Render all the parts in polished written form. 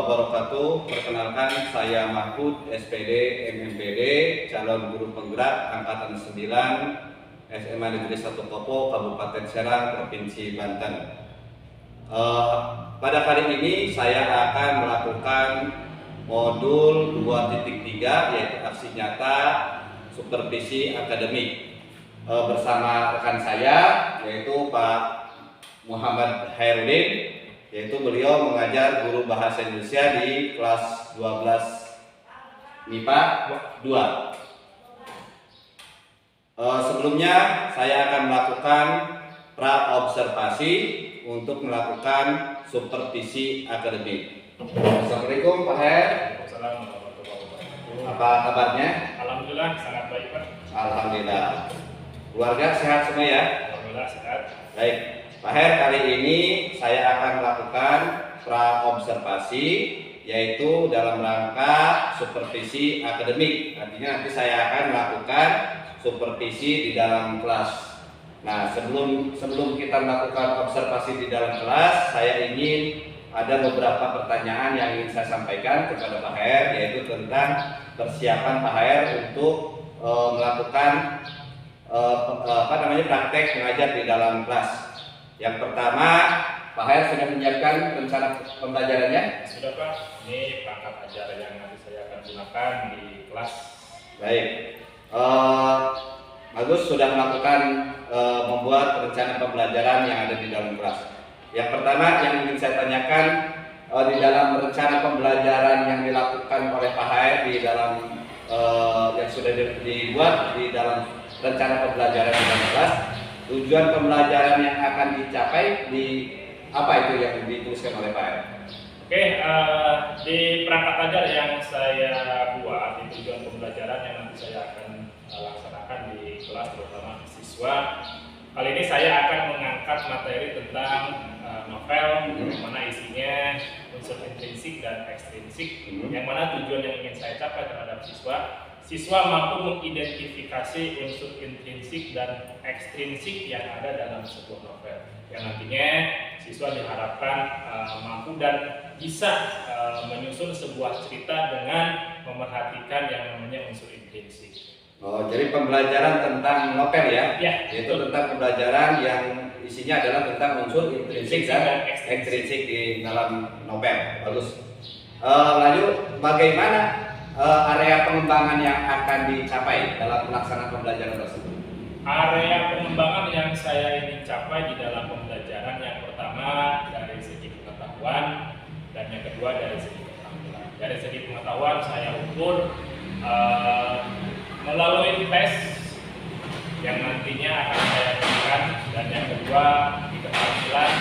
wabarakatuh. Perkenalkan, saya Mahfud, SPD, MMPD, calon guru penggerak angkatan 9 SMA Negeri 1 Kopo, Kabupaten Serang, Provinsi Banten. Pada kali ini saya akan melakukan modul 2.3 yaitu aksi nyata supervisi akademik bersama rekan saya yaitu Pak Muhammad Hairudin, yaitu beliau mengajar guru bahasa Indonesia di kelas 12 MIPA 2. Sebelumnya saya akan melakukan pra-observasi untuk melakukan supervisi akademik. Assalamualaikum Pak Her. Apa kabarnya? Alhamdulillah sangat baik Pak. Alhamdulillah. Keluarga sehat semua ya? Alhamdulillah sehat. Baik. Pak Her, kali ini saya akan melakukan pra-observasi yaitu dalam rangka supervisi akademik. Artinya nanti saya akan melakukan supervisi di dalam kelas. Nah, sebelum kita melakukan observasi di dalam kelas, saya ingin ada beberapa pertanyaan yang ingin saya sampaikan kepada Pak Her, yaitu tentang persiapan Pak Her untuk melakukan praktek mengajar di dalam kelas. Yang pertama, Pak Her sudah menyiapkan rencana pembelajarannya? Sudah Pak, ini perangkat ajar yang nanti saya akan gunakan di kelas. Baik, bagus, sudah melakukan membuat rencana pembelajaran yang ada di dalam kelas. Yang pertama yang ingin saya tanyakan, di dalam rencana pembelajaran yang dilakukan oleh Pak Her di dalam yang sudah dibuat di dalam rencana pembelajaran di dalam kelas, tujuan pembelajaran yang akan dicapai di apa itu yang dituliskan oleh Pak Her? Oke, di perangkat ajar yang saya buat, di tujuan pembelajaran yang nanti saya akan laksanakan di kelas terutama siswa. Kali ini saya akan mengangkat materi tentang novel, yang mana isinya unsur intrinsik dan ekstrinsik, yang mana tujuan yang ingin saya capai terhadap siswa mampu mengidentifikasi unsur intrinsik dan ekstrinsik yang ada dalam sebuah novel, yang nantinya siswa diharapkan mampu dan bisa menyusun sebuah cerita dengan memerhatikan yang namanya unsur intrinsik. Oh, jadi pembelajaran tentang novel ya? Ya, yaitu tentang pembelajaran yang isinya adalah tentang unsur intrinsik dan ekstrinsik di dalam novel. Bagus. Lalu bagaimana area pengembangan yang akan dicapai dalam pelaksanaan pembelajaran tersebut? Area pengembangan yang saya ingin capai di dalam pembelajaran, yang pertama dari segi pengetahuan dan yang kedua dari segi keterampilan. Dari segi pengetahuan saya ukur melalui tes yang nantinya akan saya berikan, dan yang kedua di keterampilan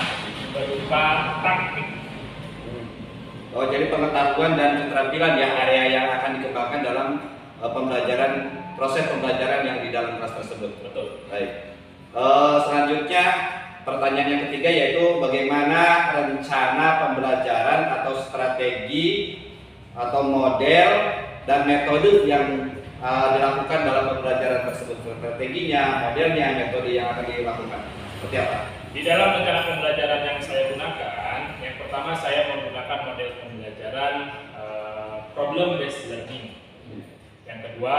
berupa praktik. Oh, jadi pengetahuan dan keterampilan ya area yang akan dikembangkan dalam proses pembelajaran yang di dalam kelas tersebut. Betul. Baik. Selanjutnya pertanyaan yang ketiga yaitu bagaimana rencana pembelajaran atau strategi atau model dan metode yang dilakukan dalam pembelajaran tersebut, strateginya, modelnya, metode yang akan dilakukan seperti apa? Di dalam rencana pembelajaran yang saya gunakan, yang pertama saya menggunakan model pembelajaran problem based learning. Yang kedua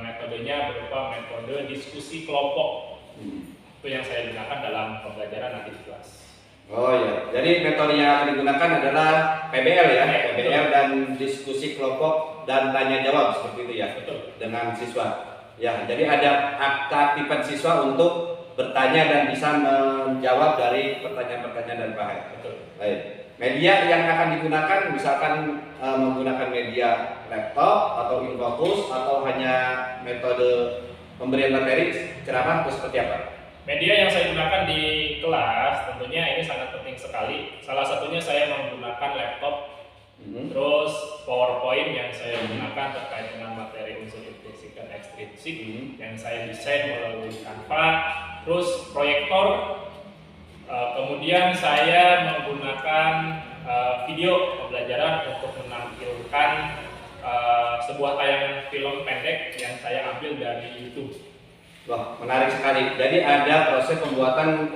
metodenya berupa metode diskusi kelompok. Itu yang saya gunakan dalam pembelajaran nanti di kelas. Oh ya, jadi metode yang akan digunakan adalah PBL ya, Ya, PBL dan diskusi kelompok dan tanya jawab seperti itu ya, betul, dengan siswa. Ya, jadi ada keaktifan siswa untuk bertanya dan bisa menjawab dari pertanyaan-pertanyaan dari Pak Her. betul. Baik. Media yang akan digunakan misalkan menggunakan media laptop atau infocus atau hanya metode pemberian materi ceramah atau seperti apa? Media yang saya gunakan di kelas tentunya ini sangat penting sekali. Salah satunya saya menggunakan laptop, terus PowerPoint yang saya gunakan terkait dengan materi unsur intrinsik dan ekstrinsik yang saya desain melalui Canva, terus proyektor. Kemudian saya menggunakan video pembelajaran untuk menampilkan sebuah tayangan film pendek yang saya ambil dari YouTube. Wah, menarik sekali. Jadi ada proses pembuatan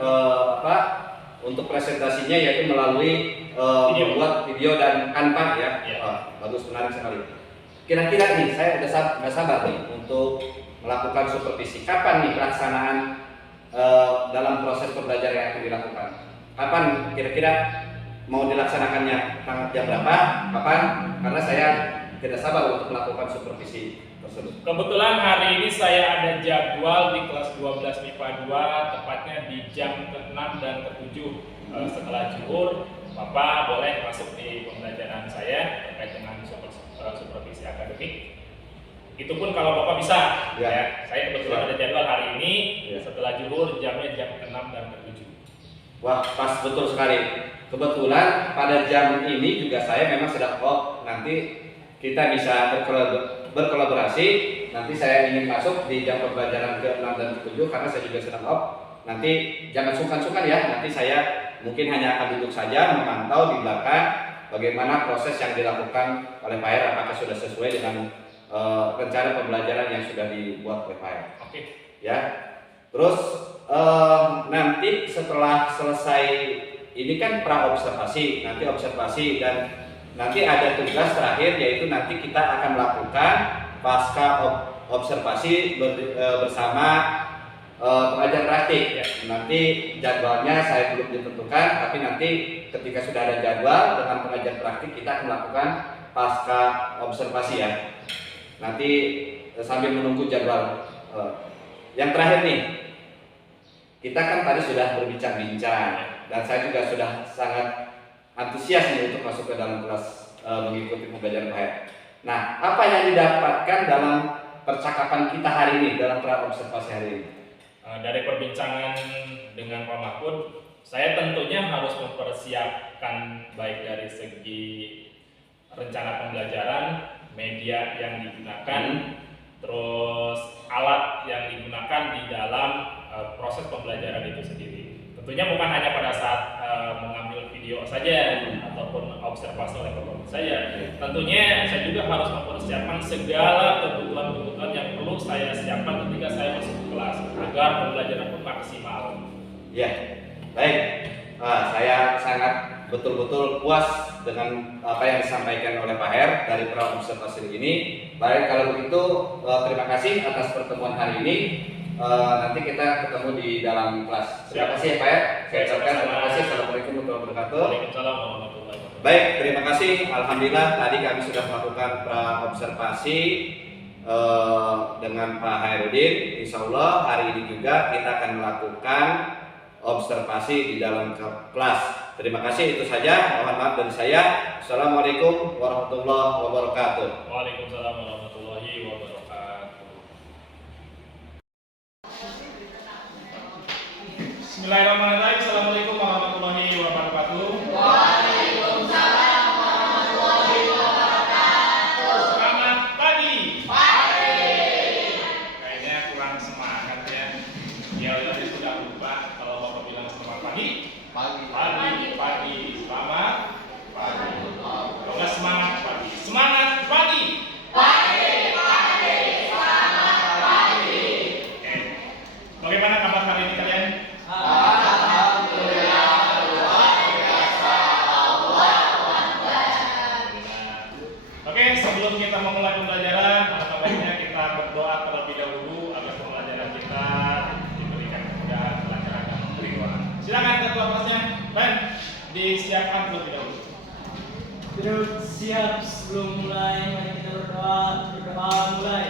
untuk presentasinya yaitu melalui membuat video dan Canva ya. Bagus, menarik sekali. Kira-kira nih saya udah sabar nih untuk melakukan supervisi. Kapan nih pelaksanaan dalam proses pembelajaran yang akan dilakukan? Kapan kira-kira mau dilaksanakannya? Tanggal jam berapa? Kapan? Karena saya tidak sabar untuk melakukan supervisi tersebut. Kebetulan hari ini saya ada jadwal di kelas 12 MIPA 2, tepatnya di jam ke-6 dan ke-7 setelah zuhur. Bapak boleh masuk di pembelajaran saya terkait dengan supervisi akademik. Itu pun kalau Bapak bisa. Ya. Saya kebetulan ada jadwal hari ini setelah zuhur, jamnya jam ke-6 dan ke-7. Wah, pas betul sekali. Kebetulan pada jam ini juga saya memang sedang nanti kita bisa berkolaborasi. Nanti saya ingin masuk di jam pembelajaran ke-6 dan ke-7 karena saya juga sedang Nanti jangan sungkan-sungkan ya. Nanti saya mungkin hanya akan duduk saja memantau di belakang bagaimana proses yang dilakukan oleh Pak Her, apakah sudah sesuai dengan rencana pembelajaran yang sudah dibuat oleh Pak Her. Oke. Ya. Terus nanti setelah selesai ini kan pra observasi, nanti observasi dan nanti ada tugas terakhir yaitu nanti kita akan melakukan pasca observasi bersama pengajar praktik. Nanti jadwalnya saya belum ditentukan, tapi nanti ketika sudah ada jadwal dengan pengajar praktik kita akan melakukan pasca observasi ya. Nanti sambil menunggu jadwal. Yang terakhir nih, kita kan tadi sudah berbincang-bincang dan saya juga sudah sangat antusias nih untuk masuk ke dalam kelas mengikuti pembelajaran Pak Her. Nah, apa yang didapatkan dalam percakapan kita hari ini dalam pra observasi hari ini? Dari perbincangan dengan Pak Mahfud, saya tentunya harus mempersiapkan baik dari segi rencana pembelajaran, media yang digunakan, terus alat yang digunakan di dalam proses pembelajaran itu sendiri. Tentunya bukan hanya pada saat mengambil video saja ataupun observasi oleh Bapak saya. Tentunya saya juga harus mempersiapkan segala kebutuhan-kebutuhan yang perlu saya siapkan ketika saya masuk ke kelas agar pembelajaran pun maksimal. Ya, baik. Saya sangat betul-betul puas dengan apa yang disampaikan oleh Pak Her dari pra observasi ini. Baik, kalau begitu terima kasih atas pertemuan hari ini. Nanti kita ketemu di dalam kelas. Terima kasih ya Pak Her. Saya ucapkan terima kasih. Assalamualaikum warahmatullahi wabarakatuh. Waalaikumsalam warahmatullahi wabarakatuh. Baik, terima kasih. Alhamdulillah tadi kami sudah melakukan pra observasi dengan Pak Hairudin. Insya Allah hari ini juga kita akan melakukan observasi di dalam kelas. Terima kasih, itu saja. Mohon maaf dari saya. Assalamualaikum warahmatullahi wabarakatuh. Waalaikumsalam warahmatullahi wabarakatuh. Bismillahirrahmanirrahim. Assalamualaikum warahmatullahi wabarakatuh. Waalaikumsalam warahmatullahi wabarakatuh. Selamat pagi. Pagi. Kayaknya kurang semangat ya. Ya tadi sudah lupa kalau Bapak bilang selamat pagi. Pagi. Selamat pagi. Kalau nggak semangat pagi. Semangat pagi. Selamat pagi. Oke. Bagaimana kabar hari ini kalian? Alhamdulillah luar biasa. Allahu Akbar. Oke, sebelum kita memulai pembelajaran, alangkah baiknya kita berdoa terlebih dahulu agar pembelajaran kita diberikan kemudahan, kelancaran dan keriduan. Silakan ketua kelasnya, Ren, disiapkan terlebih dahulu. Siap, sebelum mulai mari kita berdoa mulai.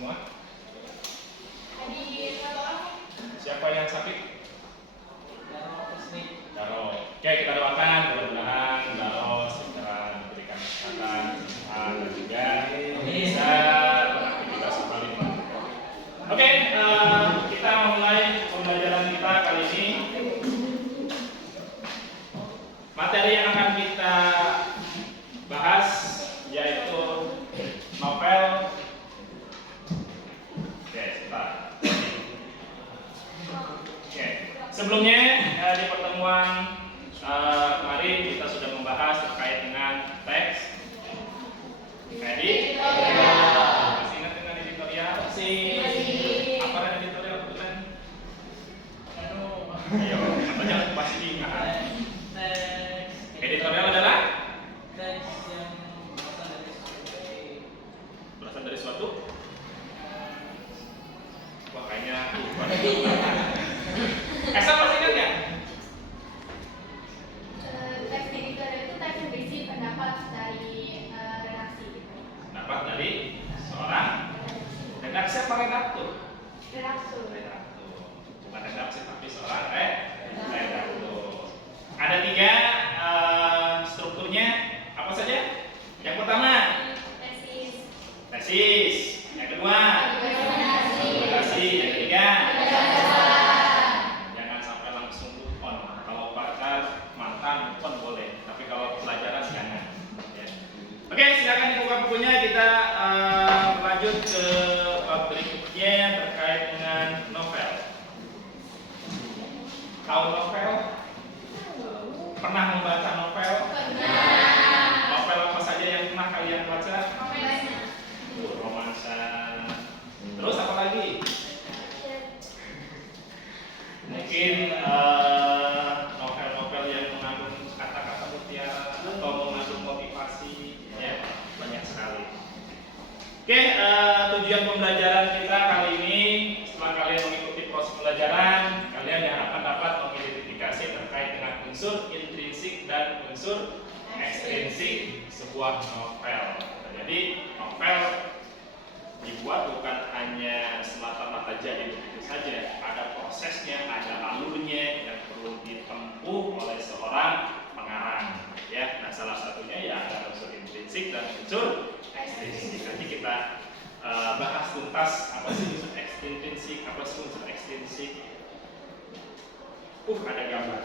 semua? Hadir satu orang. Siapa yang sakit? Daro Pesni. Daro. Oke, kita doakan mudah-mudahan Daro segera diberikan kesehatan, kesembuhan, dan juga bisa beraktivitas kembali. Oke, kita mulai pembelajaran kita kali ini. Materi yang akan kita bahas yaitu novel. Oke, sebentar. Oke, sebelumnya di pertemuan kemarin kita sudah membahas terkait dengan teks. Ready? Masih ingat dengan editorial? Apa yang editorial kebetulan? Ayo, katanya pasti ingat. Editorial adalah Teks yang berasal dari suatu. Wah, kayaknya lupa. Esa masih ingat nggak? Teks editorial itu teks yang berisi pendapat dari redaksi. Dapat dari seorang redaksi apa redaktur? Redaktur. Redaktur. Bukan redaksi tapi seorang redaktur. Ada 3 strukturnya. Apa saja? Yang pertama, Tesis. tesis. Yang kedua, presentasi. Yang ketiga, jangan sampai langsung move on. Kalau pacar mantan move on boleh, tapi kalau pelajaran jangan. Ya. Oke, silakan dibuka bukunya. Kita lanjut ke bab berikutnya terkait dengan novel. Tahu novel? Pernah membaca novel? Novel apa saja yang pernah kalian baca? Romansa. Terus apa lagi? Mungkin novel-novel yang mengandung kata-kata mutiara atau mengandung motivasi, ya banyak sekali. Oke, tujuan pembelajaran kita kali ini, setelah kalian mengikuti proses pembelajaran, kalian diharapkan dapat mengidentifikasi terkait dengan unsur intrinsik dan unsur ekstrinsik sebuah novel. Jadi novel dibuat bukan hanya semata-mata jadi begitu saja, ada prosesnya, ada alurnya yang perlu ditempuh oleh seorang pengarang. Ya, nah salah satunya ya ada unsur intrinsik dan unsur ekstrinsik. Nanti kita bahas tuntas apa sih unsur intrinsik, apa sih unsur ekstrinsik. Ada gambar.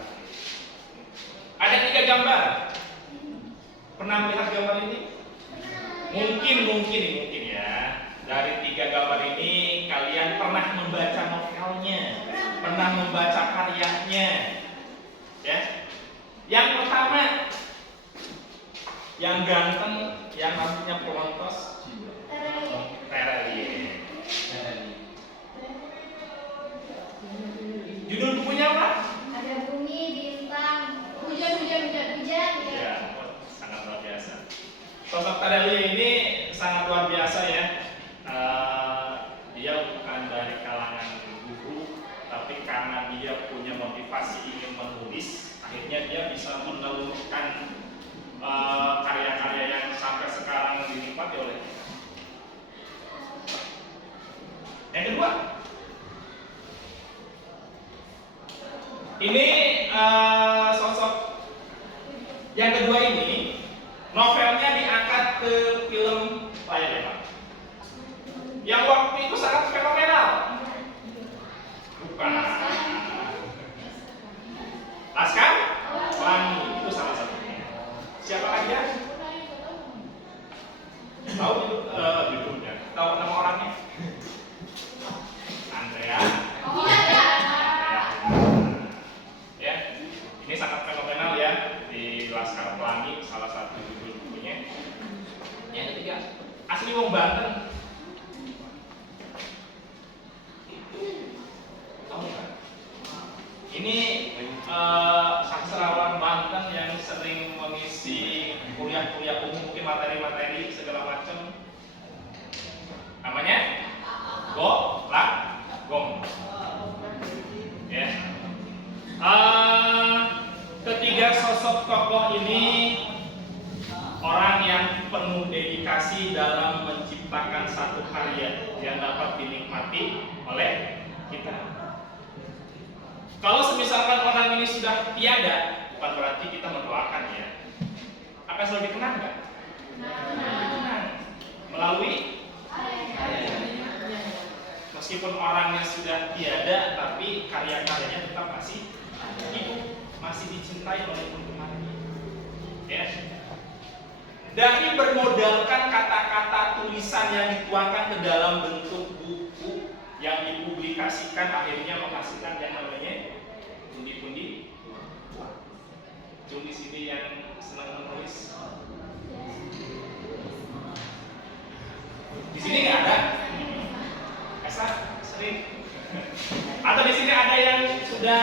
Ada 3 gambar. Pernah melihat gambar ini? Mungkin ya. Dari 3 gambar ini kalian pernah membaca novelnya, pernah membaca karyanya, ya. Yang pertama, yang ganteng, yang rambutnya pelontos, Terelie. Judul bukunya apa? Ada bumi, bintang, hujan. Ya, sangat luar biasa. Sosok Terelie ini sangat luar biasa ya. Dia bukan dari kalangan guru, tapi karena dia punya motivasi ingin menulis, akhirnya dia bisa menemukan karya-karya yang sampai sekarang dinikmati oleh kita. Yang kedua, ini sosok yang kedua ini, novelnya diangkat ke film layar lebar yang waktu itu sangat fenomenal. Bukan. Laskar Pelangi itu salah satunya. Siapa lagi ya? Tahu judulnya? Tahu nama orangnya? Andrea. Ya, ini sangat fenomenal ya di Laskar Pelangi, salah satu judul bukunya. Yang ketiga, asli wong Banten. Ini sastrawan Banten yang sering mengisi kuliah-kuliah umum, mungkin materi-materi segala macam. Namanya Gong. Ya. Ketiga sosok tokoh ini orang yang penuh dedikasi dalam menciptakan menciptakan satu karya yang dapat dinikmati oleh kita. Kalau misalkan orang ini sudah tiada, bukan berarti kita mendoakan ya. Akan selalu dikenang nggak? Dikenang. Melalui meskipun orangnya sudah tiada, tapi karya-karyanya tetap masih hidup, masih dicintai oleh penggemarnya. Ya. Dari bermodalkan kata-kata tulisan yang dituangkan ke dalam bentuk buku yang dipublikasikan, akhirnya menghasilkan yang namanya pundi-pundi. Cuma di sini yang senang menulis. Di sini nggak ada. Esa sering. Atau di sini ada yang sudah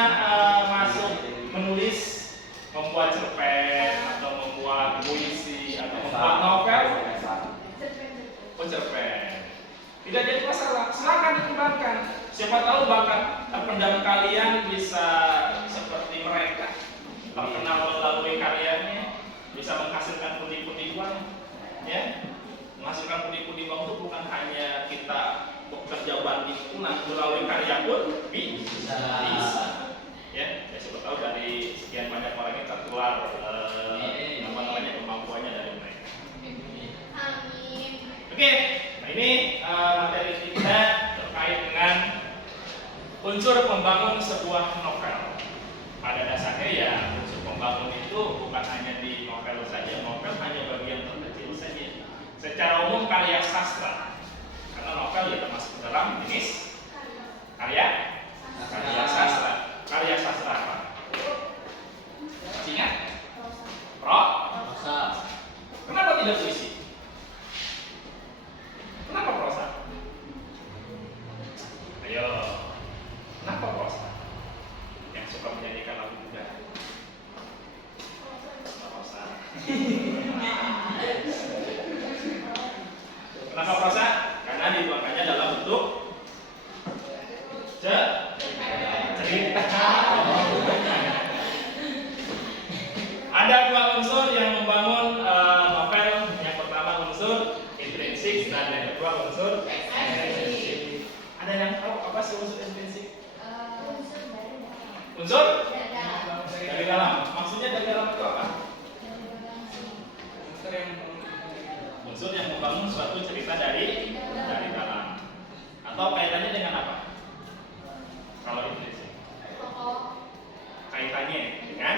masuk menulis, membuat cerpen atau membuat puisi atau membuat novel. Oh, cerpen. Tidak jadi masalah. Silakan dikembangkan. Siapa tahu bakat terpendam kalian bisa seperti mereka, terkenal melalui karyanya, bisa menghasilkan pundi-pundi uang. Ya, menghasilkan pundi-pundi uang itu bukan hanya kita bekerja banding tunai, melalui karya pun bisa. Ya, siapa tahu dari sekian banyak orang ini tertular kemampuannya dari mereka. Amin. Oke, nah ini materi kita terkait dengan unsur pembangun sebuah novel. Pada dasarnya ya unsur pembangun itu bukan hanya di novel saja, novel hanya bagian terkecil saja. Secara umum karya sastra, karena novel ya termasuk dalam jenis karya sastra. Karya sastra apa? Masih ingat? Prosa. Kenapa tidak puisi? Kenapa prosa? Ayo, kenapa prosa? Yang suka menyanyikan lagu muda. Prosa. Kenapa prosa? Karena dituangkannya dalam bentuk cerita. Ada dua unsur yang membangun novel. Yang pertama unsur intrinsik dan yang kedua unsur ekstrinsik. Ada yang tahu apa sih unsur intrinsik? Unsur dari dalam. Maksudnya dari dalam itu apa? Unsur yang membangun suatu cerita dari dalam. Atau kaitannya dengan apa? Kalau intrinsik, kaitannya dengan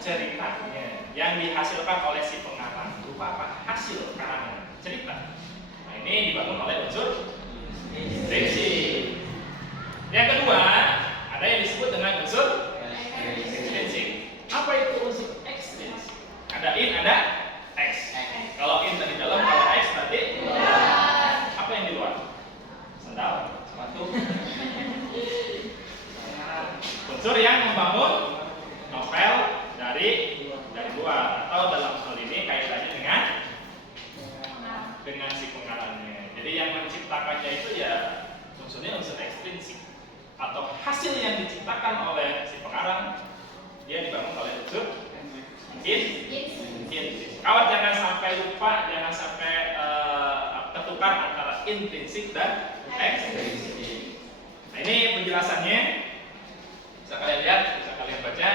ceritanya yang dihasilkan oleh si pengarang. Berupa apa? Hasil karangan cerita. Nah, ini dibangun oleh unsur intrinsik. Yang kedua, ada yang disebut dengan unsur ekstrinsik. Apa itu unsur ekstrinsik? Ada in, ada X. Kalau in dari dalam, kalau X berarti apa yang di luar? Sendal, sepatu. Unsur yang membangun novel dari luar, atau dalam hal ini kaitannya dengan si pengarangnya. Jadi yang menciptakannya itu ya unsurnya unsur ekstrinsik, atau hasil yang diciptakan oleh si pengarang dia dibangun oleh unsur intrinsik. Kawan jangan sampai lupa, jangan sampai ketukar antara intrinsik dan ekstrinsik. Nah, ini penjelasannya. Bisa kalian lihat, bisa kalian baca.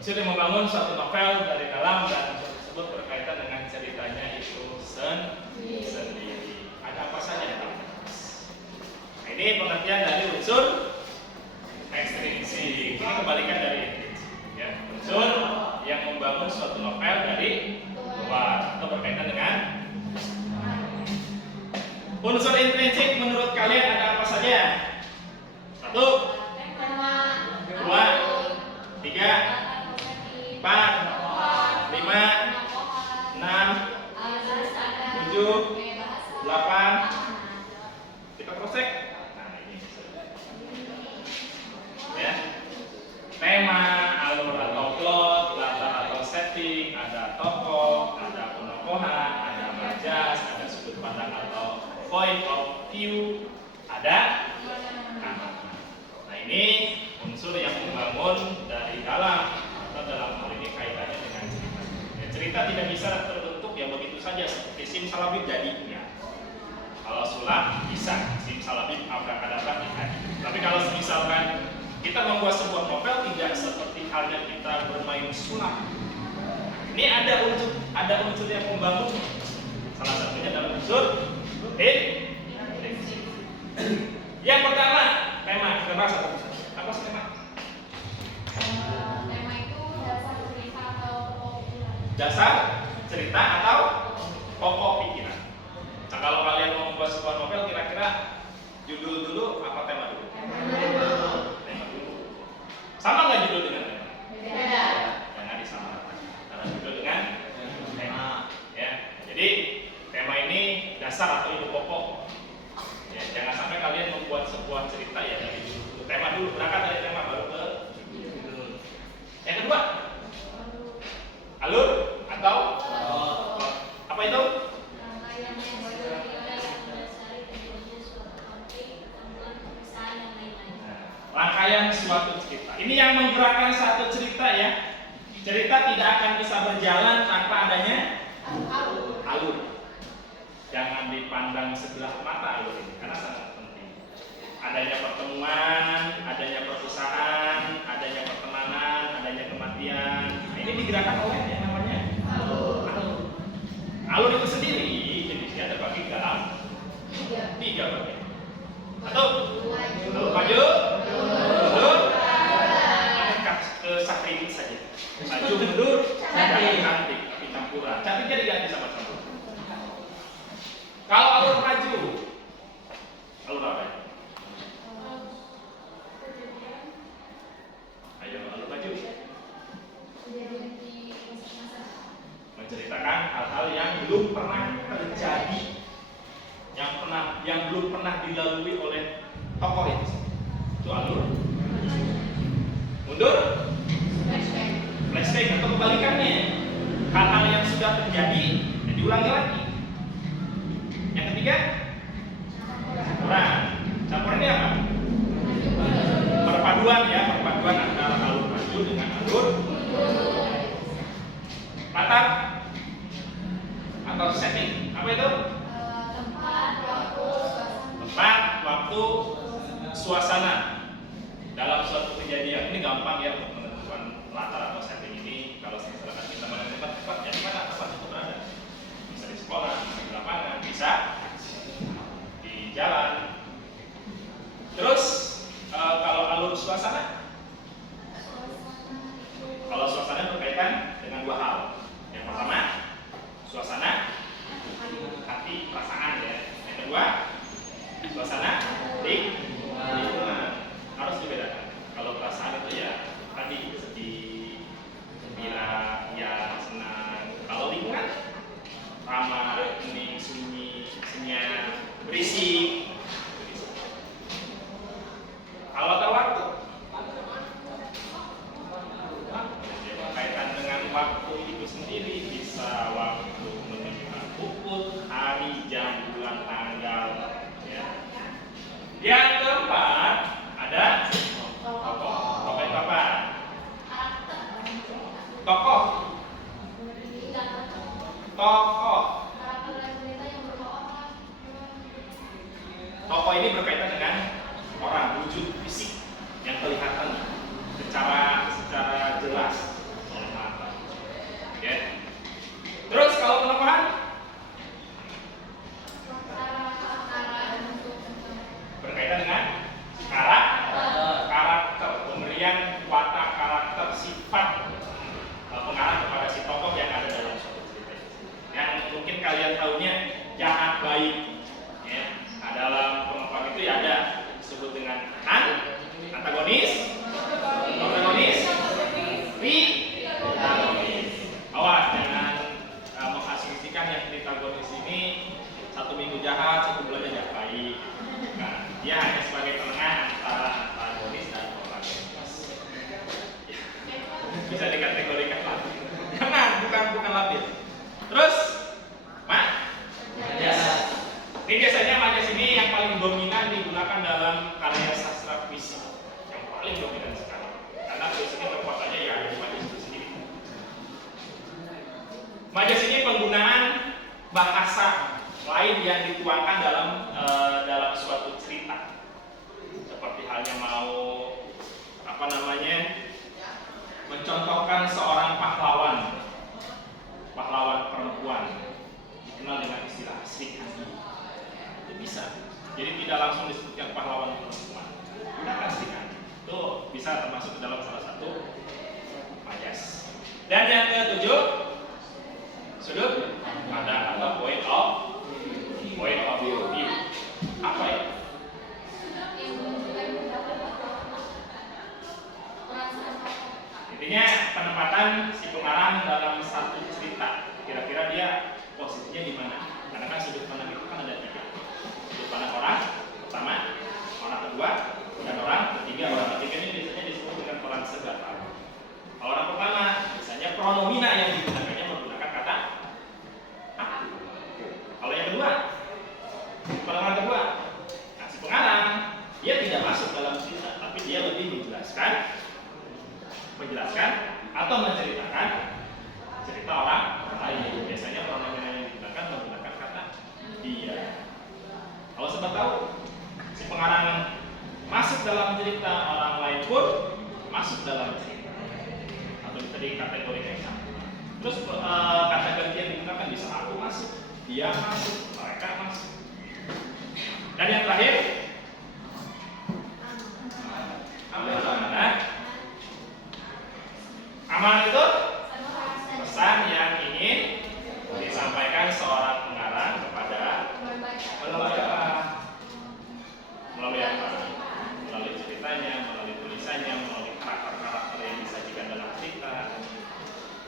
Unsur yang membangun suatu novel dari dalam, dan unsur tersebut berkaitan dengan ceritanya itu sendiri. Ada apa saja yang nah, ini pengertian dari unsur ekstrinsik. Ini kebalikan dari intrinsik. Ya, unsur yang membangun suatu novel dari luar atau berkaitan dengan unsur intrinsik. Menurut kalian ada apa saja? 1, 2, 3, 4, 5, 6, 7, 8. Kita prosek. Nah, ini ya. Tema, alur atau plot, latar atau setting, ada tokoh, ada penokohan, ada majas, ada sudut pandang atau point of view, ada nama. Nah, ini unsur yang membangun dari dalam, atau dalam hal ini kaitannya dengan cerita. Ya, cerita tidak bisa terbentuk ya begitu saja simsalabim jadi ya. Kalau sulap bisa simsalabim abrakadabra jadi. Tapi kalau misalkan kita membuat sebuah novel tidak seperti halnya kita bermain sulap. Ini ada unsur yang membangun. Salah satunya dalam unsur prinsip. Yang pertama, tema. Kita bahas apa sih tema? Tema itu dasar cerita atau pokok pikiran. Dasar cerita atau pokok pikiran. Nah, kalau kalian mau membuat sebuah novel, kira-kira judul dulu apa tema dulu? Tema dulu. Sama nggak judul dengan tema? Beda. Jangan disamaratakan. Karena judul dengan tema. Ya. Jadi tema ini dasar atau ide pokok. Ya, jangan sampai kalian membuat sebuah cerita ya dari judul. Tema dulu, berangkat dari tema baru ke judul. Yang kedua, alur atau apa itu? Rangkaian yang mendasari terjadinya suatu konflik, pertemuan, perpisahan, dan lain-lain. Rangkaian suatu cerita. Ini yang menggerakkan satu cerita ya. Cerita tidak akan bisa berjalan tanpa adanya alur. Jangan dipandang sebelah mata alur ini karena sangat penting. Adanya pertemuan, adanya perpisahan, adanya pertemanan, adanya kematian. Nah, ini digerakkan oleh yang namanya alur. Alur itu sendiri jenisnya ada bagi dalam tiga bagian. Satu, alur maju, mundur, sakti saja. Maju mundur, cantik, tapi campuran. Cantiknya diganti sama campuran. Kalau alur maju, alur apa? Ayo alur maju. Menceritakan hal-hal yang belum pernah terjadi, yang belum pernah dilalui oleh tokoh itu. Itu alur. Mundur, flashback atau kebalikannya, hal-hal yang sudah terjadi dan diulangi lagi. Yang ketiga, campur ini apa? Perpaduan ya, perpaduan antara alur maju dengan alur latar atau setting. Apa itu? Tempat, waktu, suasana dalam suatu kejadian. Ini gampang ya untuk menentukan latar atau setting ini. Kalau misalkan kita menentukan tempat, ya di mana tempat itu berada? Bisa di sekolah, bisa di lapangan, bisa di jalan. Terus kalau alur suasana, kalau suasana berkaitan dengan dua hal. Yang pertama, suasana hati, perasaan ya. Yang kedua, suasana lingkungan. Harus dibedakan. Kalau perasaan itu ya tadi sedih, gembira, ya senang. Kalau lingkungan ramai, hening, sunyi, senyap, berisik. Kalau ada waktu, ya, berkaitan dengan waktu itu sendiri bisa waktu menunjukkan pukul, hari, jam, bulan, tanggal. Ya. Yang keempat ada tokoh. Tokoh itu apa? Tokoh. Tokoh. Tokoh ini berkaitan dengan orang, wujud fisik yang kelihatan secara jelas oleh mata. Oke. Terus kalau penemuan berkaitan dengan karakter, pemberian watak karakter, sifat pengarah kepada si tokoh yang ada dalam suatu cerita. Yang mungkin kalian tahunya jahat baik. Ya. Nah, dalam pengembangan itu ya ada disebut dengan antagonis, protagonis, antagonis. Awas jangan mengasumsikan yang antagonis ini 1 minggu jahat, 1 bulan jahat baik. Nah, dia hanya sebagai penengah antara antagonis dan protagonis. Bisa dikategorikan labil. Jangan, bukan labil. Terus, ini biasanya majas ini yang paling dominan digunakan dalam karya sastra puisi, yang paling dominan sekali. Karena biasanya kekuatannya ya ada di majas itu sendiri. Majas ini penggunaan bahasa lain yang dituangkan dalam suatu cerita. Seperti halnya mau mencontohkan seorang pahlawan perempuan dikenal dengan istilah Sri Kandi. Itu bisa. Jadi tidak langsung disebutkan pahlawan perempuan. Gunakan Sri Kandi. Itu bisa termasuk ke dalam salah satu majas. Dan yang ketujuh, sudut pandang atau point of view. Apa ya? Intinya penempatan si pengarang dalam satu cerita. Kira-kira dia posisinya di mana? Karena kan sudut pandang itu kan ada 3. Sudut pandang orang pertama, orang kedua, dan orang ketiga. Orang ketiga ini biasanya disebut dengan peran sebatal. Orang pertama biasanya pronomina yang digunakannya menggunakan kata aku. Kalau yang kedua, pengarang kedua, nah, si pengarang dia tidak masuk dalam cerita, tapi dia lebih menjelaskan atau menceritakan cerita orang lain. Biasanya pronomina yang digunakan menggunakan kata dia. Kalau sobat tahu, si pengarang masuk dalam cerita, orang lain pun masuk dalam cerita, atau bisa dikategorikan sama. Terus kata ganti yang digunakan bisa aku masuk, dia masuk, mereka masuk. Dan yang terakhir, amanah itu pesan yang ingin disampaikan seorang pengarang kepada melalui apa? Melalui ceritanya, melalui tulisannya, melalui karakter-karakter yang disajikan dalam cerita.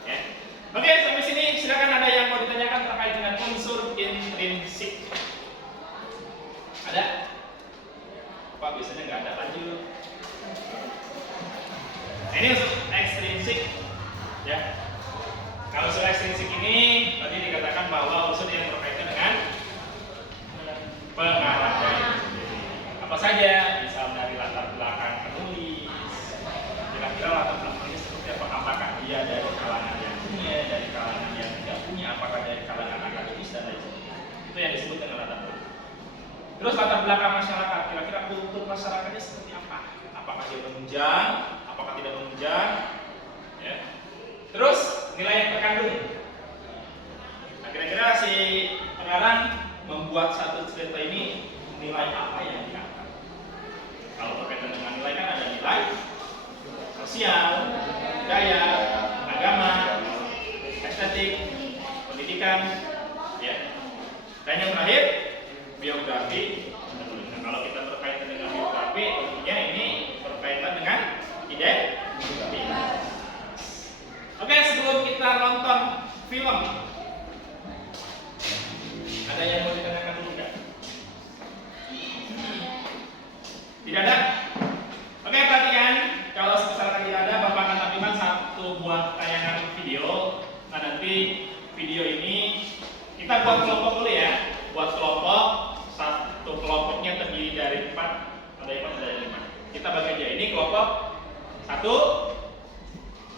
Ya. Oke, sampai sini silakan ada yang mau ditanyakan terkait dengan unsur intrinsik. Ada? Pak biasanya nggak ada, lanjut. Nah, ini unsur ekstrinsik, ya. Kalau unsur ekstrinsik ini tadi dikatakan bahwa unsur yang berkaitan dengan pengarang. Apa saja, misal dari latar belakang penulis, kira-kira latar belakangnya seperti apa? Apakah dia dari kalangan yang punya, dari kalangan yang tidak punya, apakah dari kalangan akademis dan lain sebagainya. Itu yang disebut dengan latar belakang. Terus latar belakang masyarakat, kira-kira kultur masyarakatnya seperti apa? Apakah dia menunjang, apakah tidak menunjang? Ya. Terus nilai yang terkandung. Nah, kira-kira si pengarang membuat satu cerita ini nilai apa yang diangkat? Kalau berkaitan dengan nilai kan ada nilai sosial, budaya, agama, estetik, pendidikan, ya. Dan yang terakhir biografi. Nah, kalau kita berkaitan dengan biografi, tentunya ini berkaitan dengan identitas. Oke, sebelum kita nonton film, ada yang mau ditanyakan dulu nggak? Tidak ada? Oke, perhatikan. Kalau misalkan tidak ada, Bapak akan tampilkan satu buah tayangan video. Nah, nanti video ini kita buat kelompok dulu ya. Buat kelompok, satu kelompoknya terdiri dari 4, ada yang 4, ada yang 5. Kita bagi aja, ini kelompok 1,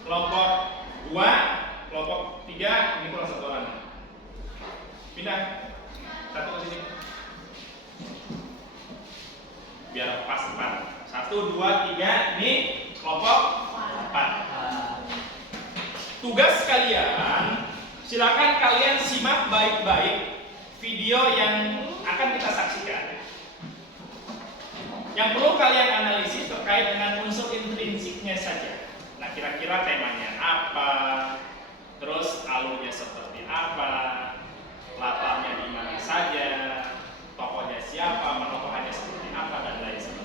kelompok 2, kelompok 3, ini kurang 1 orang. Pindah, 1 ke sini. Biar pas 4. 1, 2, 3, ini kelompok 4. Tugas kalian, silakan kalian simak baik-baik video yang akan kita saksikan. Yang perlu kalian analisis terkait dengan unsur intrinsiknya saja. Nah, kira-kira temanya apa, terus alurnya seperti apa, latarnya di mana saja, tokohnya siapa, menokohannya seperti apa, dan lain sebagainya.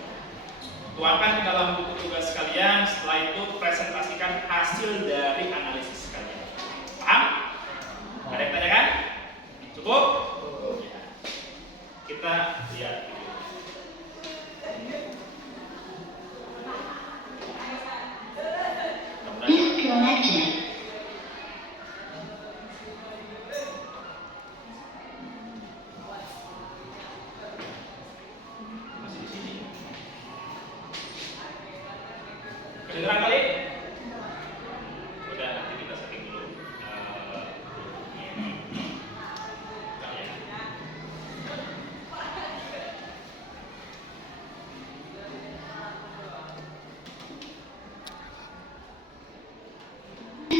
Tuangkan ke dalam buku tugas kalian. Setelah itu presentasikan hasil dari analisis kalian. Paham? Ada yang tanyakan? Cukup? Ya. Kita lihat. Disconnected. Masih di sini. Kedengeran kali? Udah nanti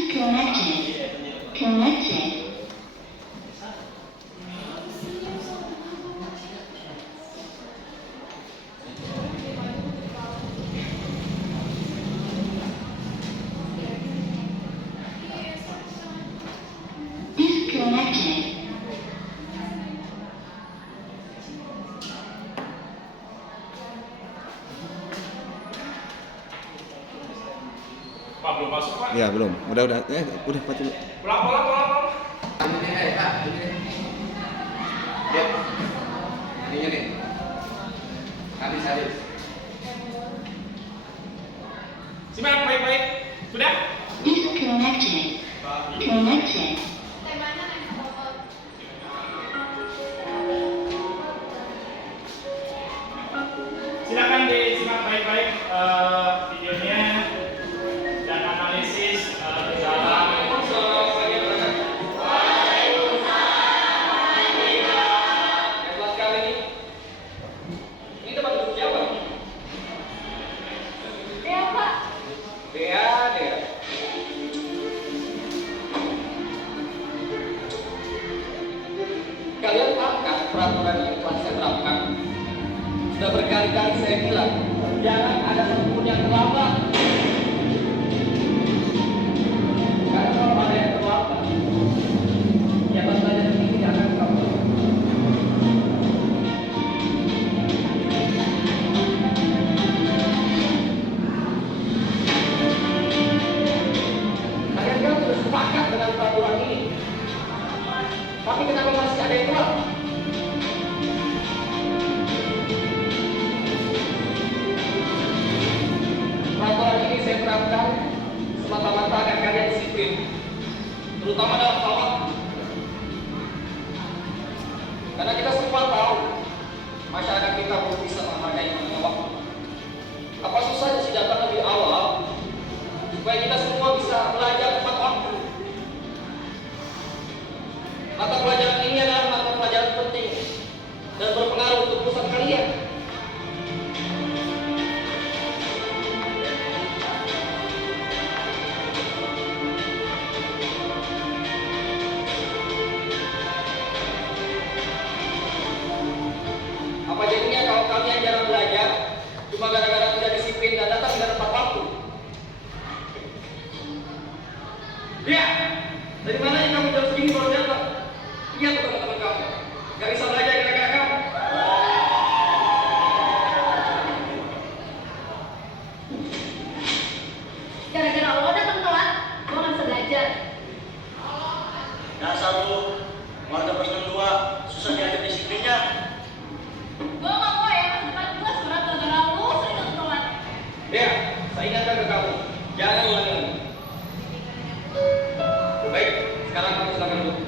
Disconnected. Connected. Disconnected. Pak belum masuk Pak. Ya belum. Udah udah Pak dulu. Pulang. Ini Pak, ini. Lihat. Ininya nih. Habis. Simak baik-baik. Sudah? Disconnected. Connected. Temanya naik motor. Silakan disimak baik-baik videonya dan analisis dalam Kelas kali ini tempat duduk siapa? Ya Pak. Dea. Kalian paham kan peraturan yang telah saya terapkan? Sudah berkali-kali saya bilang, jangan ada satupun yang terlambat. Karena kalau ada yang terlambat, ya tandanya ini tidak akan kamu. Kalian kan sudah sepakat dengan peraturan ini. Tapi kenapa masih ada yang kurang? Peraturan ini saya terapkan semata-mata agar kalian disiplin, terutama dalam hal waktu. Karena kita semua tahu masyarakat kita belum bisa menghargai namanya waktu. Apa susahnya sih datang lebih awal supaya kita semua bisa belajar tepat waktu. Mata pelajaran ini adalah mata pelajaran penting dan berpengaruh untuk urusan kalian. Apa jadinya kalau kalian jarang belajar cuma gara-gara tidak disiplin dan datang tidak tepat waktu? Ya, dari mana yang kamu jam segini baru datang? Iya tuh teman-teman kamu, gak bisa belajar gara-gara kamu. Gara-gara lo datang telat, gue nggak bisa belajar. Dasar lu, warga plus 62, susah diajar disiplinnya. Gue nggak mau ya masuk depan kelas berat gara-gara lo sering datang telat. Ya, saya ingatkan ke kamu, jangan ulangi lagi. Baik, sekarang kamu silakan duduk.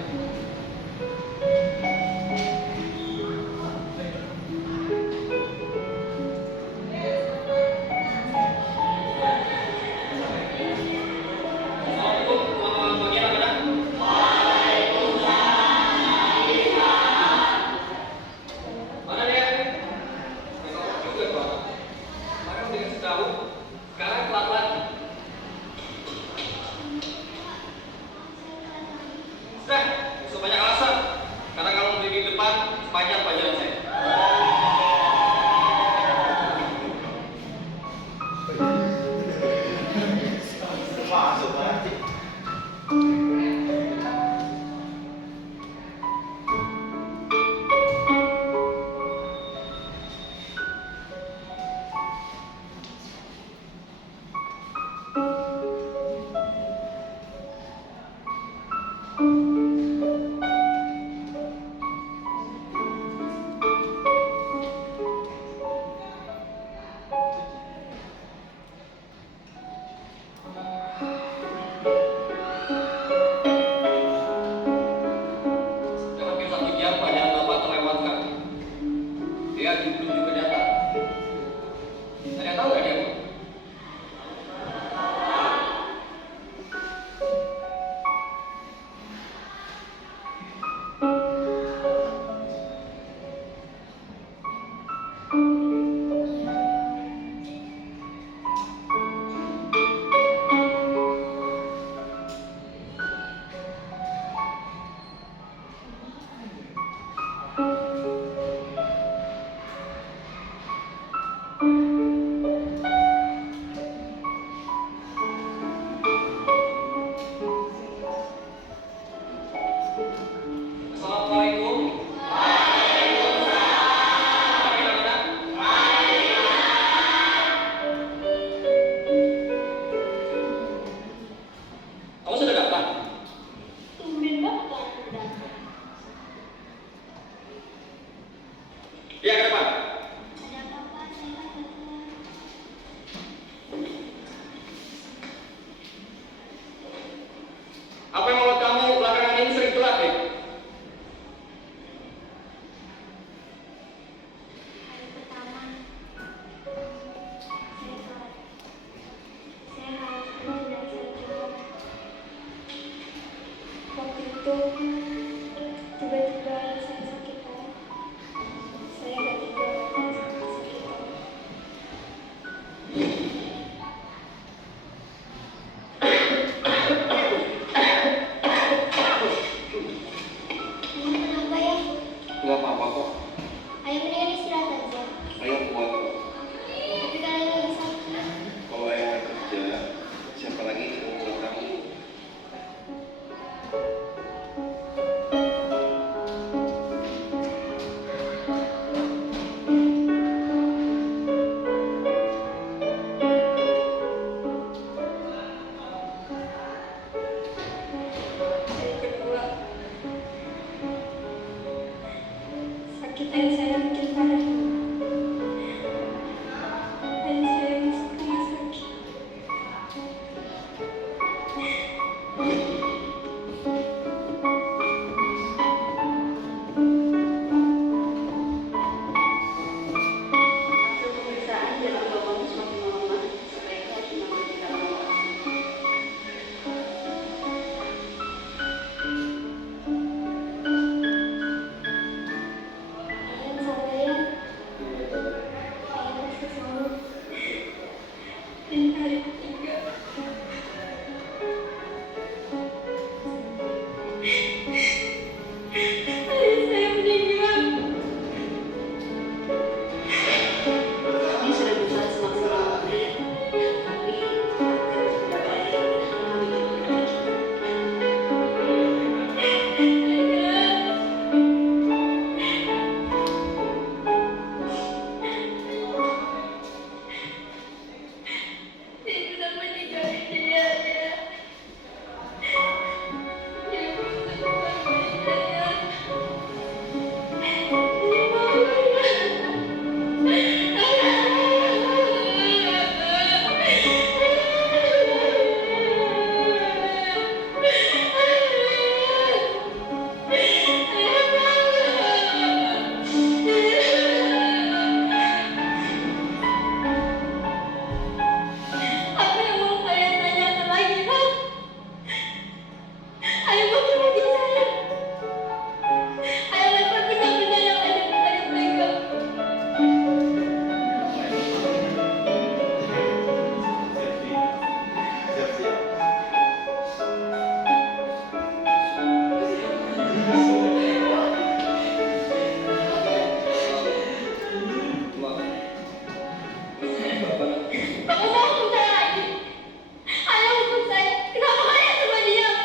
Assalamualaikum, teman-teman bagian apa? Mana dia? Besok juga Pak. Maka dikasih tahu, sekarang telat lagi. Sudah, bisa banyak alasan. Karena kamu berdiri di depan sepanjang pelajaran saya. itu tiba-tiba saya sakit Om. Saya gak tiga sakit Om. Ayah kenapa ya? Nggak apa-apa kok. Ayah mendingan istirahat aja. Ayah kuat kok. Tapi kan ayah lagi sakit. Kalau ayah kerja, siapa lagi yang mau buat kamu? Yang kedua, sakit ayah saya makin parah. Ayah saya masuk rumah sakit. Hasil pemeriksaan jantung bapakmu semakin melemah. Sebaiknya harus mengambil tindakan operasi. Ayah sabar ya. Ayah pasti sembuh. Ini hari ketiga. Ayah saya meninggal. Kami sudah berusaha semaksimal mungkin, tapi hasil tidak baik. Saya sudah meninggalin dia. Dia belum sembuh saya. Apa yang mau saya tanyakan lagi, Pak? Ayah pakai mobil saya. Ayah lempar benda-benda yang ada pegang. Kamu mau hukum saya lagi? Ayah hukum saya. Kenapa kalian semua diam?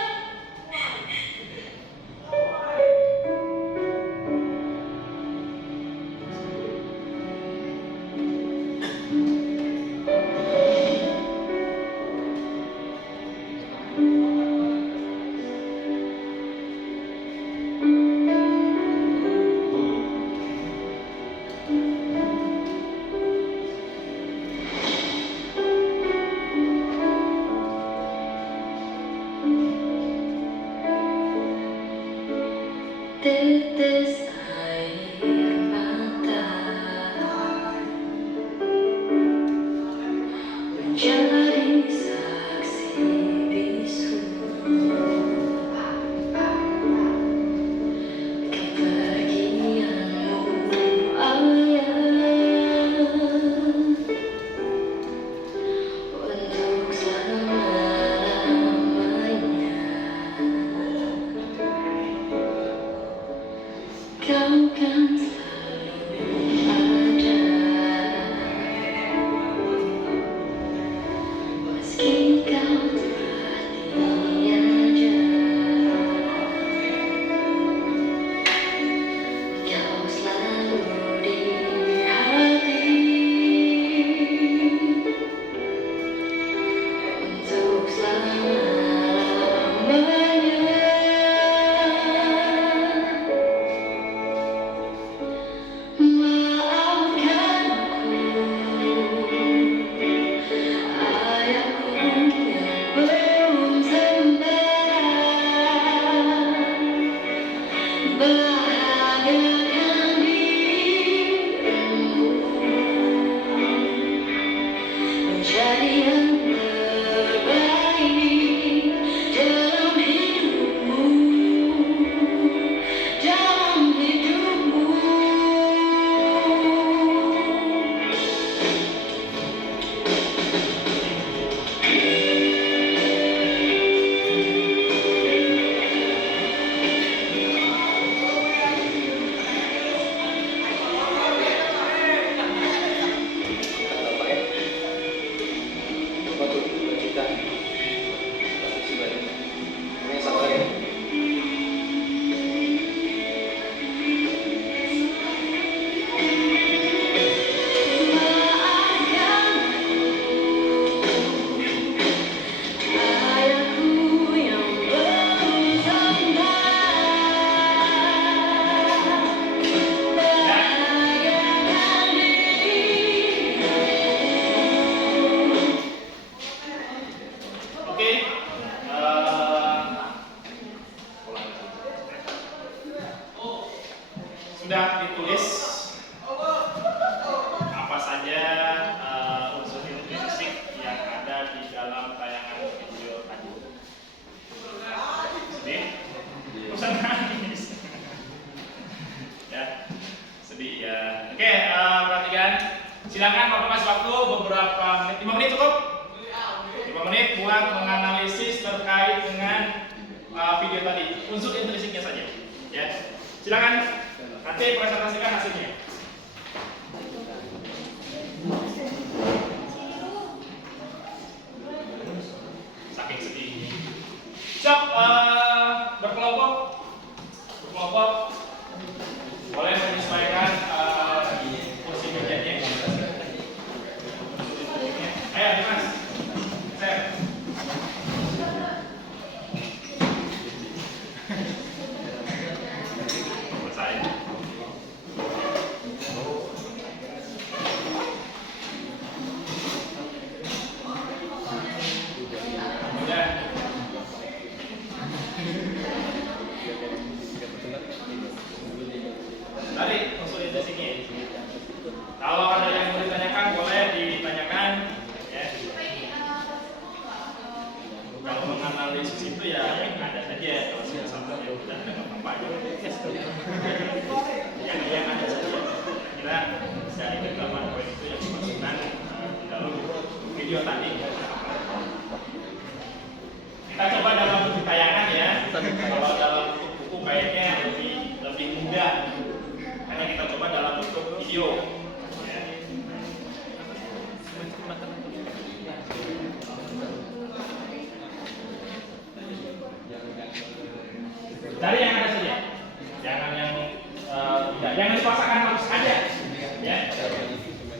sudah ditulis apa saja unsur intrinsik yang ada di dalam tayangan video tadi. Sedih? Usah nangis. Ya, sedih ya. Oke, perhatikan. Silakan Bapak kasih waktu beberapa menit. 5 menit cukup? 5 menit buat menganalisis terkait dengan video tadi, unsur intrinsiknya saja. Ya, silakan. Nanti presentasikan hasilnya. Saking sedih. Siap, berkelompok. Boleh menyesuaikan kursi mejanya. Ayo, Mas. Saya. Selesai. Udah. Tadi unsur intrinsiknya. Kalau ada yang mau ditanyakan boleh ditanyakan. Ya. Kalau menganalisis itu ya ada saja. Kalau sama ya udah ada apa aja. Yang ada saja. Kira dari beberapa poin itu yang dimasukkan di dalam video tadi. Kita coba dalam bentuk tayangan ya. Kalau dalam bentuk buku kayaknya lebih mudah. Karena kita coba dalam bentuk video. Ya. Cari yang ada saja. Jangan yang tidak. Jangan dipaksakan harus ada. Ya.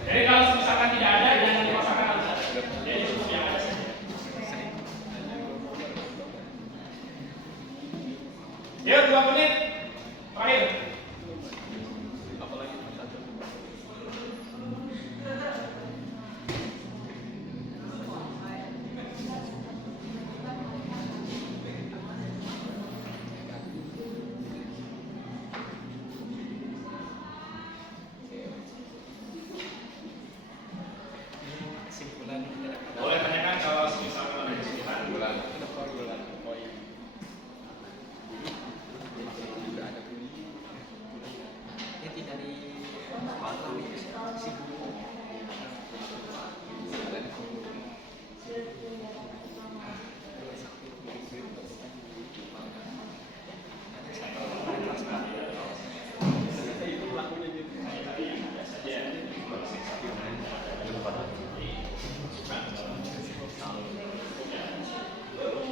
Jadi kalau misalkan tidak ada, jangan dipaksakan harus ada. Jadi cukup yang ada saja. Yuk, 2 menit terakhir. Boleh tanyakan kalau misalkan ada kesulitan.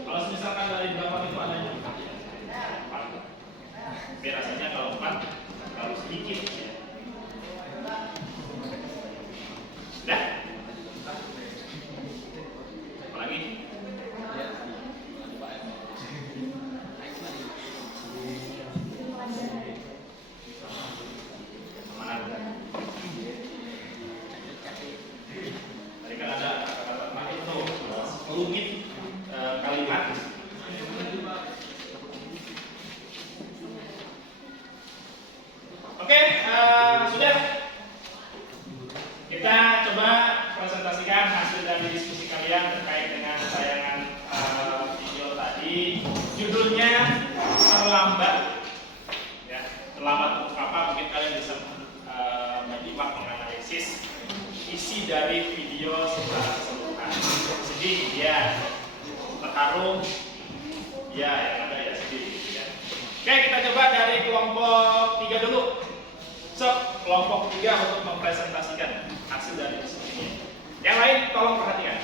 Kalau misalkan dari 8 itu ada yang 4. Biasanya kalau 4 harus sedikit ya. Dah. Apalagi? Mana? Tadi kan ada kata-kata itu rumit kalimat. Oke, sudah. Kita coba presentasikan hasil dari diskusi kalian terkait dengan tayangan video tadi. Judulnya terlambat. Ya, terlambat untuk apa? Mungkin kalian bisa menyimak menganalisis isi dari video secara keseluruhan. Sedih, ya. Terharu, ya, yang ada ya sedih. Ya. Oke, kita coba dari kelompok 3 dulu. Kelompok 3 untuk mempresentasikan hasil dari diskusinya. Yang lain tolong perhatikan.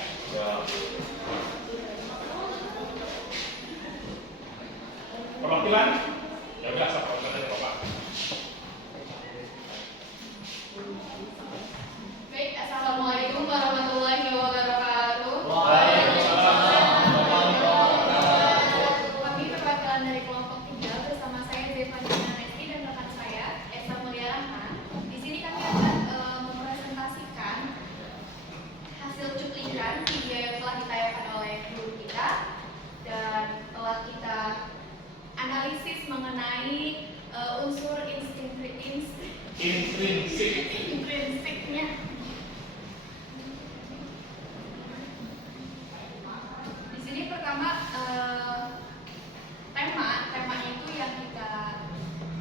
Perwakilan, ya udah saya perwakilan dari Bapak. Baik, assalamualaikum warahmatullahi wabarakatuh. Kami perwakilan dari kelompok 3 bersama saya Zefanina Resti dan rekan saya Esa Mulia Rahman. Di sini kami akan mempresentasikan hasil cuplikan video yang telah ditayangkan oleh guru kita dan telah kita analisis mengenai unsur intrinsiknya. Di sini pertama temanya itu yang kita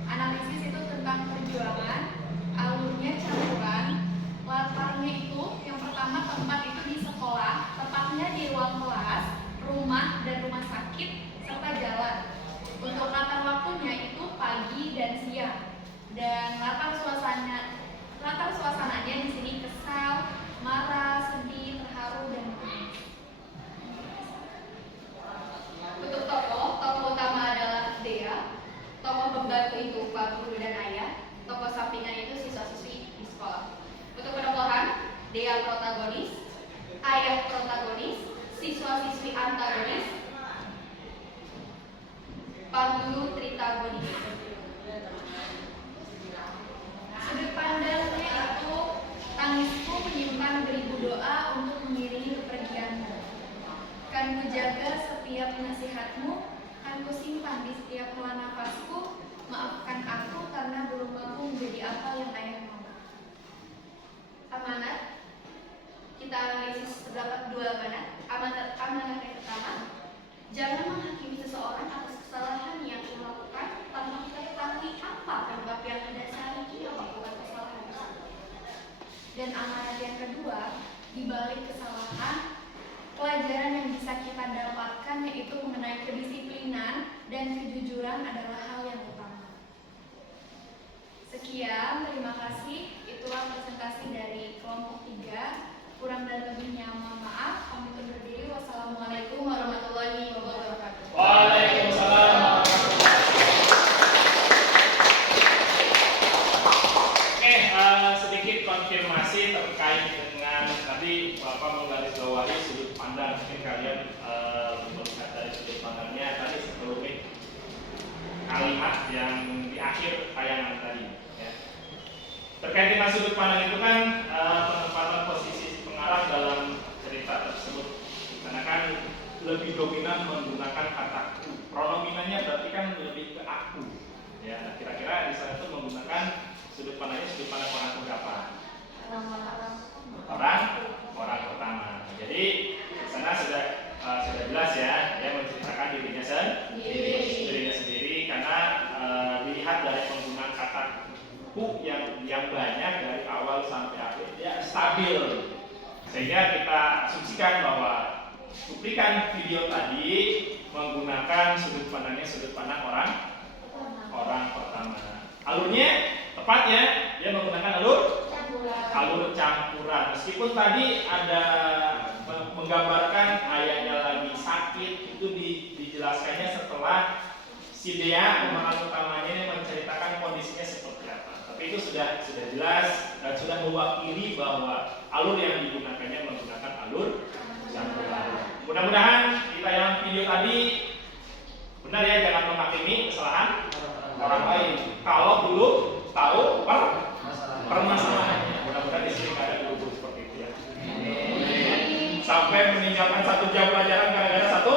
analisis itu tentang perjuangan, alurnya campuran, latarnya itu yang pertama tempat itu di sekolah, tepatnya di ruang kelas, rumah dan rumah sakit serta jalan. Untuk latar waktunya itu pagi dan siang. Dan latar suasananya di sini kesal, marah, sedih, terharu dan menangis. Untuk tokoh utama adalah Dea. Tokoh pembantu itu Pak Guru dan Ayah. Tokoh sampingan itu siswa-siswi di sekolah. Untuk penokohan, Dea protagonis, Ayah protagonis, siswa-siswi antagonis, Pak Guru tritagonis. Sudut pandangnya itu tangisku menyimpan beribu doa untuk mengiringi kepergianmu. Kan ku jaga setiap nasihatmu, kan ku simpan di setiap hela nafasku. Maafkan aku karena belum mampu menjadi apa yang ayah mau. Amanat. Kita analisis terdapat 2 amanat. Amanat yang pertama, jangan menghakimi seseorang atas kesalahan yang ia lakukan tanpa kita ketahui apa penyebab yang mendasari ia melakukan kesalahan tersebut. Dan amanat yang kedua, di balik kesalahan, pelajaran yang bisa kita dapatkan yaitu mengenai kedisiplinan dan kejujuran adalah hal yang utama. Sekian, terima kasih. Itulah presentasi dari kelompok 3. Kurang dan lebihnya mohon maaf. Kami undur diri. Wassalamualaikum warahmatullahi wabarakatuh. Waalaikumsalam. Oke, sedikit konfirmasi terkait dengan tadi Bapak menggarisbawahi sudut pandang. Mungkin kalian melihat dari sudut pandangnya tadi sebelumnya kalimat yang di akhir tayangan tadi. Ya. Terkait dengan sudut pandang itu kan penempatan posisi pengarang dalam cerita tersebut, karena kan lebih dominan menggunakan kata aku. Pronominannya berarti kan lebih ke aku. Ya, nah, kira-kira di sana itu menggunakan sudut pandang orang berapa? Orang pertama. Jadi di sana sudah jelas ya, dia menceritakan dirinya sendiri karena dilihat dari penggunaan kata ku yang banyak dari awal sampai akhir, ya stabil, sehingga kita asumsikan bahwa cuplikan video tadi menggunakan sudut pandang orang pertama. Alurnya tepatnya dia menggunakan alur campuran. Meskipun tadi ada menggambarkan ayahnya lagi sakit, itu dijelaskannya setelah si Dea pemeran utamanya ini menceritakan kondisinya seperti apa. Tapi itu sudah jelas dan sudah mewakili bahwa alur yang digunakannya menggunakan alur campuran. Mudah-mudahan di tayangan video tadi benar ya, jangan menghakimi kesalahan orang lain kalau belum tahu permasalahannya. Mudah-mudahan di sini ada guru seperti itu ya. Sampai meninggalkan 1 jam pelajaran gara-gara satu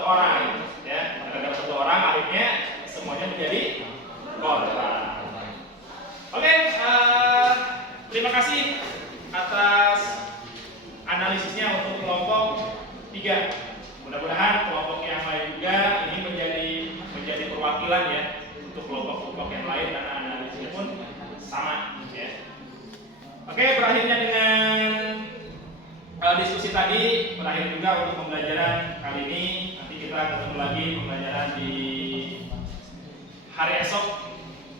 orang ya, gara-gara 1 orang akhirnya semuanya menjadi korban. Oke, terima kasih atas analisisnya untuk kelompok 3. Mudah-mudahan kelompok yang lain juga ini menjadi perwakilan ya untuk kelompok-kelompok yang lain, karena analisisnya pun sama ya. Oke, berakhirnya dengan diskusi tadi, berakhir juga untuk pembelajaran kali ini. Nanti kita ketemu lagi pembelajaran di hari esok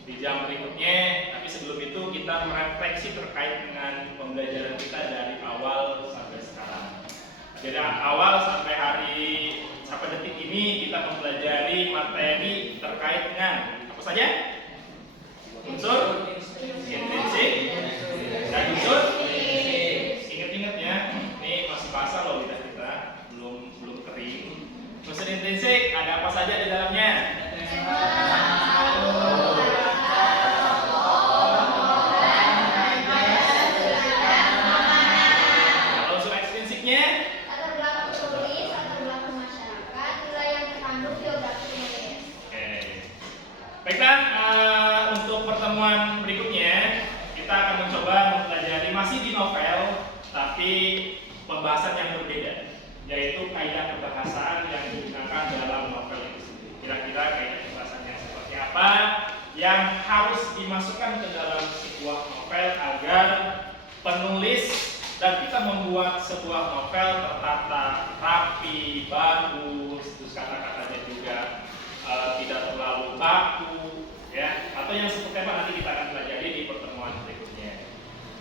di jam berikutnya. Tapi sebelum itu kita merefleksi terkait dengan pembelajaran kita dari awal sampai sekarang. Dari awal sampai detik ini kita mempelajari materi terkait dengan apa saja? Unsur intrinsik dan unsur. Ingat-ingat ya, ini masih basah loh lidah kita, belum kering. Unsur intrinsik ada apa saja di dalamnya? Kalau unsur ekstrinsiknya? Latar belakang penulis, latar belakang masyarakat, nilai yang terkandung, biografi penulis. Oke. Baiklah, untuk pertemuan kaidah kebahasaan yang digunakan dalam novel itu sendiri. Kira-kira kaidah kebahasanya seperti apa yang harus dimasukkan ke dalam sebuah novel agar penulis dan kita membuat sebuah novel tertata rapi, bagus, terus kata-katanya juga tidak terlalu baku, ya, atau yang seperti apa nanti kita akan pelajari di pertemuan berikutnya.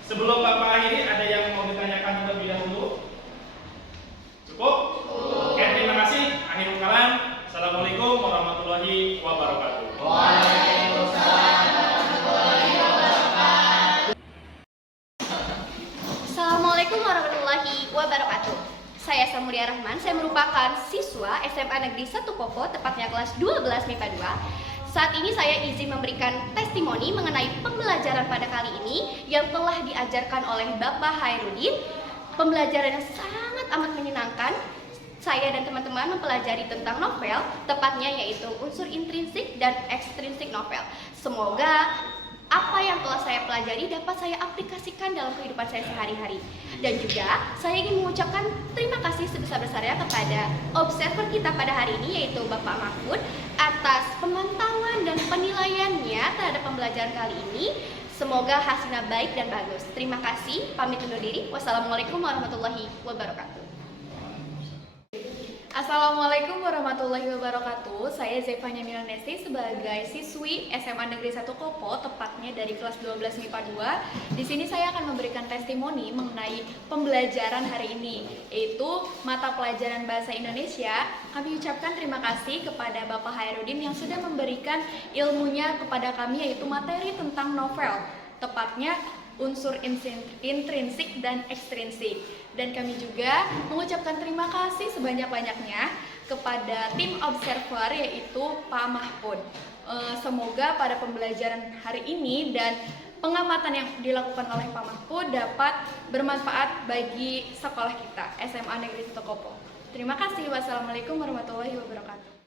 Sebelum Bapak akhiri, ada yang mau ditanyakan terlebih dahulu? Cukup? Oke, terima kasih. Akhirul kalam. Assalamualaikum warahmatullahi wabarakatuh. Assalamualaikum warahmatullahi wabarakatuh. Saya Samulia Rahman, saya merupakan siswa SMA Negeri 1 Popo, tepatnya kelas 12 MIPA 2. Saat ini saya izin memberikan testimoni mengenai pembelajaran pada kali ini yang telah diajarkan oleh Bapak Hairudin. Pembelajaran yang sangat amat menyenangkan. Saya dan teman-teman mempelajari tentang novel, tepatnya yaitu unsur intrinsik dan ekstrinsik novel. Semoga apa yang telah saya pelajari dapat saya aplikasikan dalam kehidupan saya sehari-hari. Dan juga saya ingin mengucapkan terima kasih sebesar-besarnya kepada observer kita pada hari ini, yaitu Bapak Mahfud, atas pemantauan dan penilaiannya terhadap pembelajaran kali ini. Semoga hasilnya baik dan bagus. Terima kasih, pamit undur diri. Wassalamualaikum warahmatullahi wabarakatuh. Assalamualaikum warahmatullahi wabarakatuh. Saya Zevanya Milanesti sebagai siswi SMA Negeri 1 Kopo, tepatnya dari kelas 12 MIPA 2. Di sini saya akan memberikan testimoni mengenai pembelajaran hari ini, yaitu mata pelajaran Bahasa Indonesia. Kami ucapkan terima kasih kepada Bapak Hairudin yang sudah memberikan ilmunya kepada kami, yaitu materi tentang novel, tepatnya unsur intrinsik dan ekstrinsik. Dan kami juga mengucapkan terima kasih sebanyak-banyaknya kepada tim observer, yaitu Pak Mahfud. Semoga pada pembelajaran hari ini dan pengamatan yang dilakukan oleh Pak Mahfud dapat bermanfaat bagi sekolah kita, SMA Negeri 1 Kopo. Terima kasih. Wassalamualaikum warahmatullahi wabarakatuh.